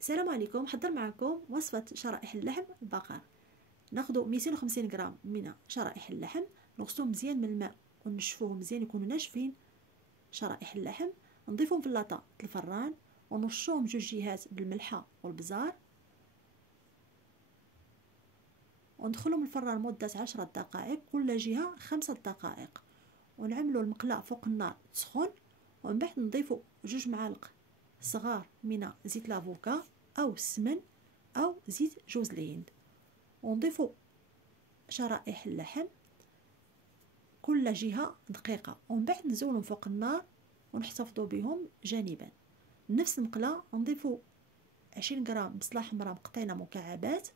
السلام عليكم. حضر معكم وصفة شرائح اللحم البقر. ناخذ 250 غرام من شرائح اللحم، نغسلوهم مزيان من الماء ونشفوهم مزيان يكونوا ناشفين. شرائح اللحم نضيفهم في اللاطه الفران ونرشوهم جوج جهات بالملحه والبزار وندخلهم الفران مدة 10 دقائق، كل جهة 5 دقائق، ونعملوا المقلاة فوق النار تسخن. ومن بعد نضيفوا 2 معالق صغار من زيت لافوكا او السمن او زيت جوز الهند، ونضيفوا شرائح اللحم كل جهة دقيقة، ومن بعد نزولهم فوق النار ونحتفظوا بهم جانبا. نفس المقلاة نضيفوا 20 غرام بصلة حمراء مقطعينها مكعبات،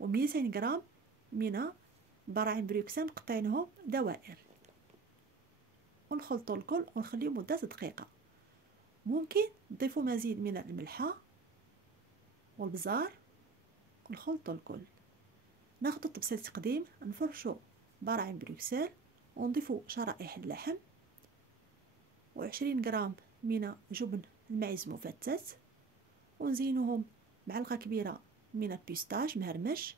و200 غرام من براعم بروكسل مقطعينهم دوائر، ونخلطوا الكل ونخليه مدة دقيقة. ممكن نضيفوا مزيد من الملحة والبزار ونخلطوا الكل. ناخذ طبسيل تقديم، نفرشوا براعم بروكسل ونضيفوا شرائح اللحم و20 غرام من جبن الماعز مفتت، ونزينوهم معلقة كبيرة من البيستاش مهرمش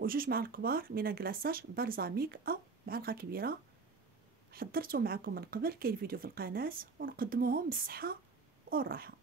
و2 معالق كبار من كلاصاج بلزاميك او معلقة كبيرة. حضرته معكم من قبل، كاين فيديو في القناة، ونقدموهم بالصحة والراحة.